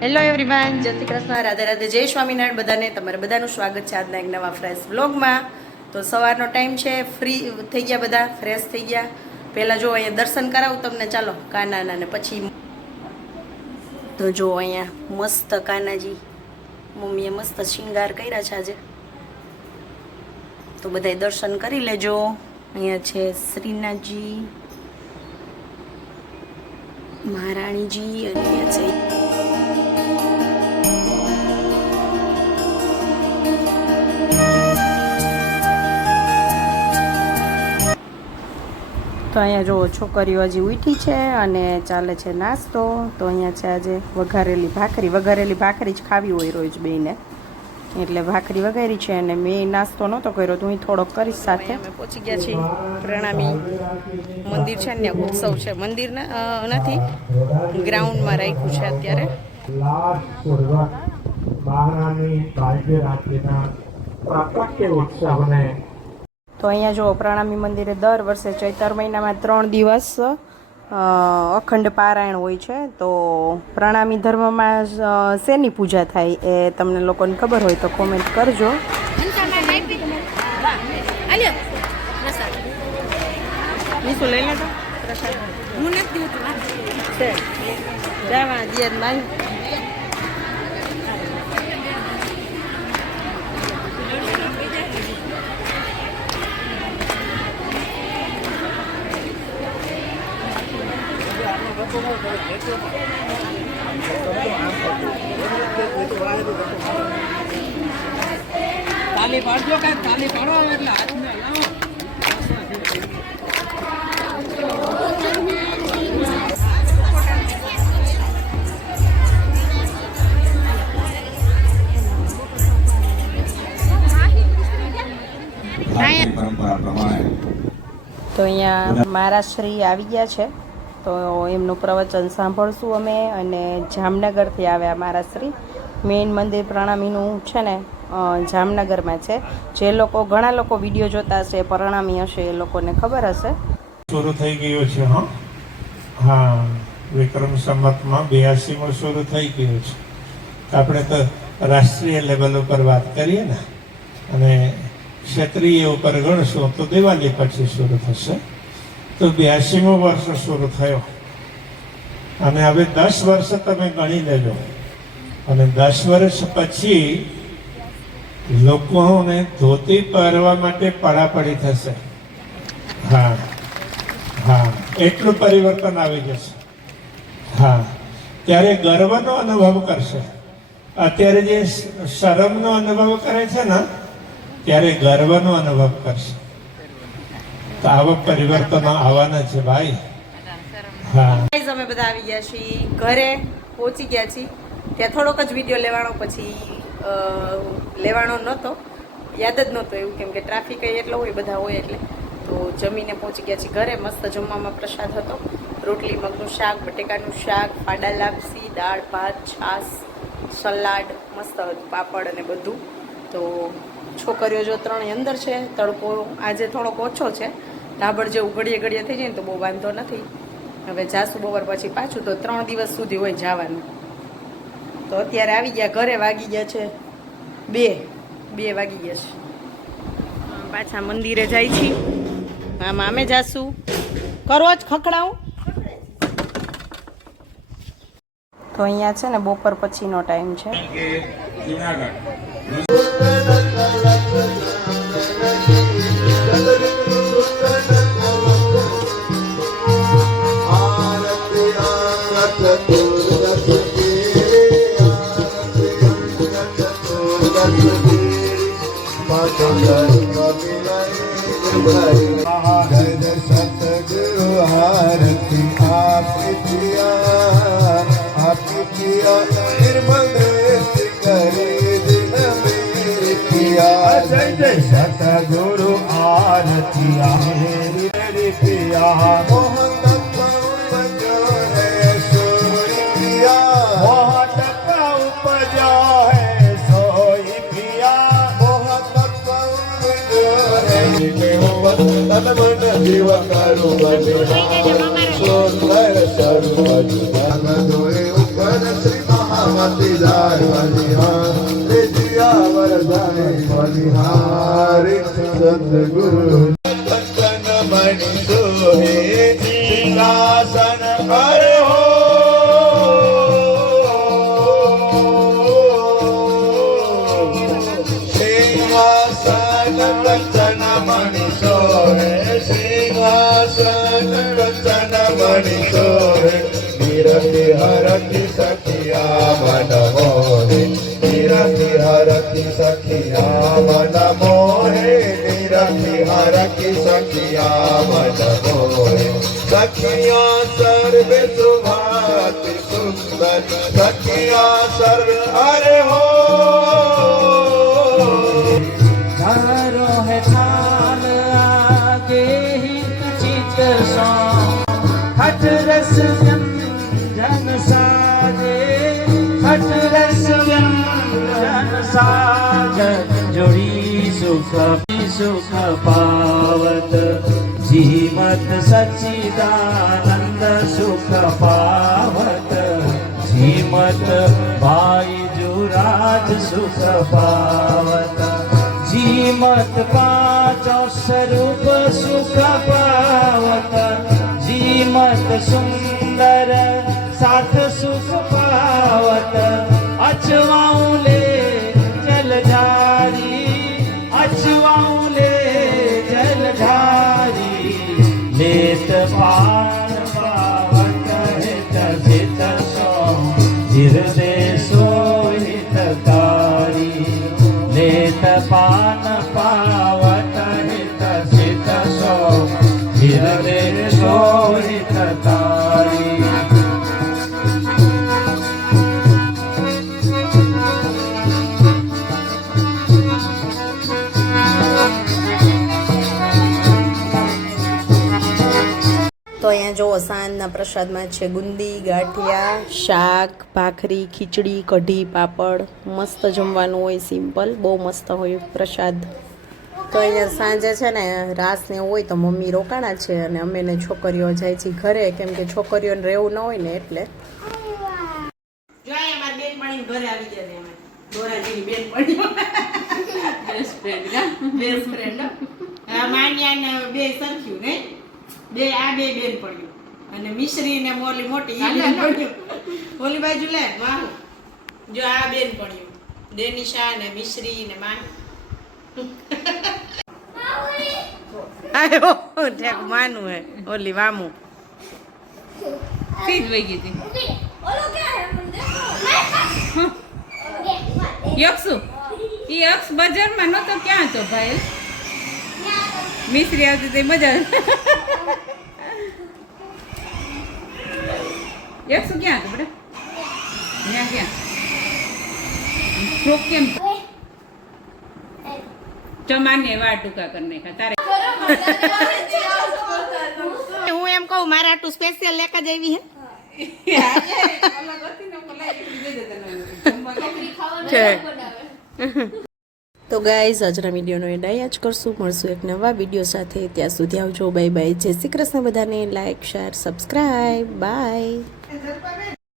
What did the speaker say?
Hello everyone જય શ્રી કૃષ્ણ. રાધે રાધે. જય સ્વામિનારાયણ બધાને. તમારે બધાનું સ્વાગત છે આજના એક નવા ફ્રેશ બ્લોગમાં તો સવારનો ટાઈમ છે. ફ્રી થઈ ગયા બધા. ફ્રેશ થઈ ગયા. પહેલાં જો અહીંયા દર્શન કરાવું તમને. ચાલો, કાનાના ને પછી તો જો અહીંયા મસ્ત કાનાજી મમ્મીએ મસ્ત શિંગાર કર્યા છે આજે. તો બધાય દર્શન કરી લેજો. અહીંયા છે શ્રીનાથજી, મહારાણીજી અને અહીંયા છે તો અહીંયા જો છોકરીઓ હજી ઉઠી છે અને ચાલે છે નાસ્તો તો અહીંયા છે આજે વઘારેલી ભાખરી. વઘારેલી ભાખરી જ ખાવી હોય રોજ બેને એટલે ભાખરી વઘારી છે અને મેં નાસ્તો નહોતો કર્યો તો હું થોડોક કરીશ સાથે. અમે પહોંચી ગયા છીએ પ્રણામી મંદિર છે ને ઉત્સવ છે. મંદિર નથી ગ્રાઉન્ડમાં રાખ્યું છે અત્યારે. મહારાણી રાત્રિના પ્રાતઃ ઉત્સવને તો અહીંયા જો પ્રણામી મંદિરે દર વર્ષે ચૈતર મહિનામાં ત્રણ દિવસ અખંડ પારાયણ હોય છે. તો પ્રણામી ધર્મમાં શેની પૂજા થાય એ તમને લોકોને ખબર હોય તો કોમેન્ટ કરજો. લઈ લેતો હું નથી તો અહીંયા મહારાજશ્રી આવી ગયા છે. તો એમનું પ્રવચન સાંભળશું અમે અને જામનગરથી આવ્યા મહારાજશ્રી મેઇન મંદિર પ્રણામીનું છે ને જામનગરમાં છે. જે લોકો, ઘણા લોકો વીડિયો જોતા હશે, પરણામી હશે, એ લોકોને ખબર હશે. શરૂ થઈ ગયો છે, હા. હા, વિક્રમ સંમતમાં બ્યાસીમાં શરૂ થઈ ગયું છે. આપણે તો રાષ્ટ્રીય લેવલ ઉપર વાત કરીએ ને, અને ક્ષેત્રીય ઉપર ગણશું, તો દિવાળી પછી શરૂ થશે. તો બ્યાસીમો વર્ષ શરૂ થયો. અને હવે દસ વર્ષ તમે ગણી લેજો. અને દસ વર્ષ પછી લોકોને ધોતી પહેરવા માટે પડાપડી થશે. હા હા, એટલું પરિવર્તન આવી જશે. હા, ત્યારે ગર્વનો અનુભવ કરશે. અત્યારે જે શરમનો અનુભવ કરે છે ને, ત્યારે ગર્વનો અનુભવ કરશે. તો આવા પરિવર્તનો આવવાના છે ભાઈ. હા. અમે બધા આવી ગયા છીએ ઘરે, પહોંચી ગયા છીએ. ત્યાં થોડોક જ વીડિયો લેવાનો, પછી લેવાનો નહોતો. યાદ જ નહોતો એવું કેમ કે ટ્રાફિક એટલો હોય, બધા હોય એટલે. તો જમીને પહોંચી ગયા છીએ ઘરે, મસ્ત જમવામાં પ્રસાદ હતો. રોટલી, મગનું શાક, બટેકાનું શાક, ફાડા લાપસી, દાળ, ભાત છાશ સલાડ, મસ્ત પાપડ અને બધું. તો છોકરીઓ જો ત્રણેય અંદર છે, તડકો આજે થોડોક ઓછો છે. ધાબળ જેવું ઘડીએ ઘડીએ થઈ જાય ને તો બહુ વાંધો નથી. હવે જાસુ બપોર પછી પાછું, તો ત્રણ દિવસ સુધી હોય જવાનું. તો અત્યારે આવી ગયા, ઘરે વાગી ગયા છે. બે બે વાગી ગયા છે. પાછા મંદિરે જાય છે. આમાં અમે જાશું. કરો જ ખખડાવું. તો અહીંયા છે ને બપોર પછીનો ટાઈમ છે. જુનાગઢ. આરતી આપી પ્રિયા આપી હે તન મન જીવ કરું બલિહાર સુંદર સર્વ જગદોરે ઉપર શ્રી મહા મતી જાય સદગુરુ સખિયા મોહે સખિયા સર્વ સુભાતિ સુંદર સખિયા સર્વ અરે હો તારો હે થાલ આગે હિત ચિત સો હઠ રસ રસ વ્યંજન સાજ જોડી સુખ सुख पावत जीवत सच्चिदानन्द सुख पावत श्रीमत भाई जुराज सुख पावत जीमत पाचो स्वरूप सुख पावत जीमत सुन्दर साथ सुख पावत अचवाउले Jesus. તો સાંજના પ્રસાદમાં છે ગુંદી ગાંઠિયા શાક ભાખરી ખીચડી કઢી પાપડ. મસ્ત જમવાનું હોય સિમ્પલ બહુ મસ્ત હોય પ્રસાદ. તો અહીંયા સાંજે છે ને રાસ ને હોય તો મમ્મી રોકાણા છે અને અમે ને છોકરીઓ જાય છે ઘરે. કેમ કે છોકરીઓને રહેવું ન હોય ને એટલે. ઘરે આવી બેસ્ટ ફ્રેન્ડ બેસ્ટ ફ્રેન્ડ માન્યા બે સરખ્યું નહીં? બે આ બે બેન પડ્યું અને મિશ્રી ને મોલી મોટી ઓલી બાજુ લે માહુ જો આ બેન પડ્યું. ડેનિશા ને મિશ્રી ને માહુ. આયો ઠેક માનું હે ઓલી વામુ. કઈ ગઈ હતી. યક્ષુ ઈ યક્ષ બજારમાં નતો ક્યાં હતો ભાઈ? મિશ્રી આવતી તે મજા યક્ષુ ક્યાં હતું બરાબર ત્યાં ક્યાં? ફ્રોક કેમ? ચમાને વાળ ટૂંકા કરી નાખ્યા. તારે હું એમ કહું મારા આટલું સ્પેશિયલ લેકા જ આવી હે. તો ગાઈઝ આજના વિડીયોનો એ અહીંયા જ કરશું. મળશું એક નવા વીડિયો સાથે. ત્યાં સુધી આવજો. બાય બાય જય શ્રી કૃષ્ણ બધાને. લાઇક શેર સબસ્ક્રાઈબ બાય পাবেন